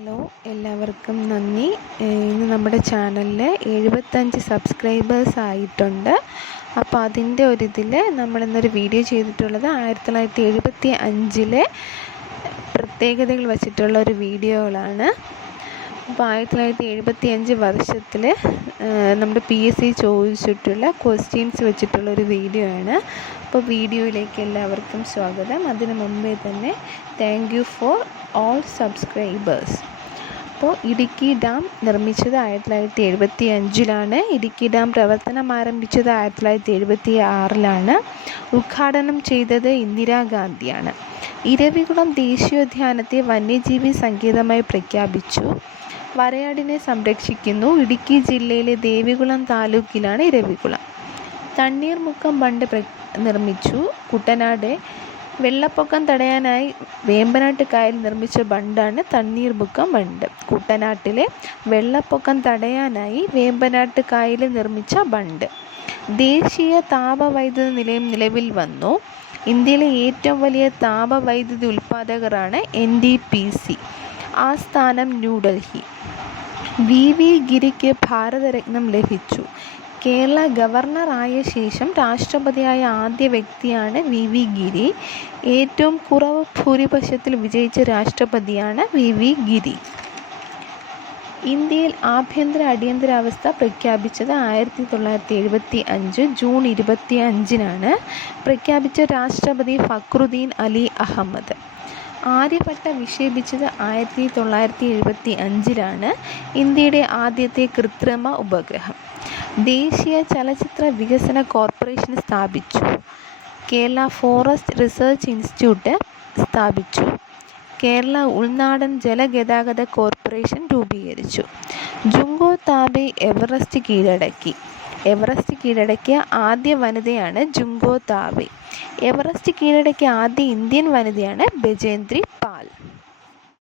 Hello, എല്ലാവർക്കും നന്ദി. ഇന്ന് നമ്മുടെ ചാനലിൽ 75 സബ്സ്ക്രൈബേഴ്സ് ആയിട്ടുണ്ട്. അപ്പോൾ അതിൻ്റെ ഒരിതിൽ നമ്മളിന്നൊരു വീഡിയോ ചെയ്തിട്ടുള്ളത് 1975 പ്രത്യേകതകൾ വച്ചിട്ടുള്ള ഒരു വീഡിയോകളാണ്. അപ്പോൾ 1975 വർഷത്തിൽ നമ്മുടെ PSC ചോദിച്ചിട്ടുള്ള ക്വസ്റ്റ്യൻസ് വെച്ചിട്ടുള്ളൊരു വീഡിയോ ആണ്. അപ്പോൾ വീഡിയോയിലേക്ക് എല്ലാവർക്കും സ്വാഗതം. അതിനു മുമ്പേ തന്നെ thank you for all subscribers. അപ്പോൾ ഇടുക്കി ഡാം നിർമ്മിച്ചത് 1975 ഇടുക്കി ഡാം പ്രവർത്തനം ആരംഭിച്ചത് 1976 ഉദ്ഘാടനം ചെയ്തത് ഇന്ദിരാഗാന്ധിയാണ്. ഇരവികുളം ദേശീയോദ്യാനത്തെ വന്യജീവി സങ്കേതമായി പ്രഖ്യാപിച്ചു. വരയാടിനെ സംരക്ഷിക്കുന്നു. ഇടുക്കി ജില്ലയിലെ ദേവികുളം താലൂക്കിലാണ് ഇരവികുളം. തണ്ണീർമുക്കം ബണ്ട് നിർമ്മിച്ചു. കുട്ടനാട് വെള്ളപ്പൊക്കം തടയാനായി വേമ്പനാട്ട് കായൽ നിർമ്മിച്ച ബണ്ടാണ് തണ്ണീർമുക്കം ബണ്ട്. കുട്ടനാട്ടിലെ വെള്ളപ്പൊക്കം തടയാനായി വേമ്പനാട്ട് കായൽ നിർമ്മിച്ച ബണ്ട്. ദേശീയ താപവൈദ്യുത നിലയം നിലവിൽ വന്നു. ഇന്ത്യയിലെ ഏറ്റവും വലിയ താപവൈദ്യുതി ഉൽപ്പാദകരാണ് NTPC. ആസ്ഥാനം ന്യൂഡൽഹി. VV ഗിരിക്ക് ഭാരതരത്നം ലഭിച്ചു. കേരള ഗവർണർ ആയ ശേഷം രാഷ്ട്രപതിയായ ആദ്യ വ്യക്തിയാണ് VV ഗിരി. ഏറ്റവും കുറവ് ഭൂരിപക്ഷത്തിൽ വിജയിച്ച രാഷ്ട്രപതിയാണ് VV ഗിരി. ഇന്ത്യയിൽ ആഭ്യന്തര അടിയന്തരാവസ്ഥ പ്രഖ്യാപിച്ചത് 1975 ജൂൺ 25 പ്രഖ്യാപിച്ച രാഷ്ട്രപതി ഫക്രുദ്ദീൻ അലി അഹമ്മദ്. ആര്യഭട്ട വിക്ഷേപിച്ചത് 1975 ഇന്ത്യയുടെ ആദ്യത്തെ കൃത്രിമ ഉപഗ്രഹം. ദേശീയ ചലച്ചിത്ര വികസന കോർപ്പറേഷൻ സ്ഥാപിച്ചു. കേരള ഫോറസ്റ്റ് റിസർച്ച് ഇൻസ്റ്റിറ്റ്യൂട്ട് സ്ഥാപിച്ചു. കേരള ഉൾനാടൻ ജലഗതാഗത കോർപ്പറേഷൻ രൂപീകരിച്ചു. ജുങ്കോ താബെ എവറസ്റ്റ് കീഴടക്കി. എവറസ്റ്റ് കീഴടക്കിയ ആദ്യ വനിതയാണ് ജുങ്കോ താബെ. എവറസ്റ്റ് കീഴടക്കിയ ആദ്യ ഇന്ത്യൻ വനിതയാണ് ബചേന്ദ്രി പാൽ.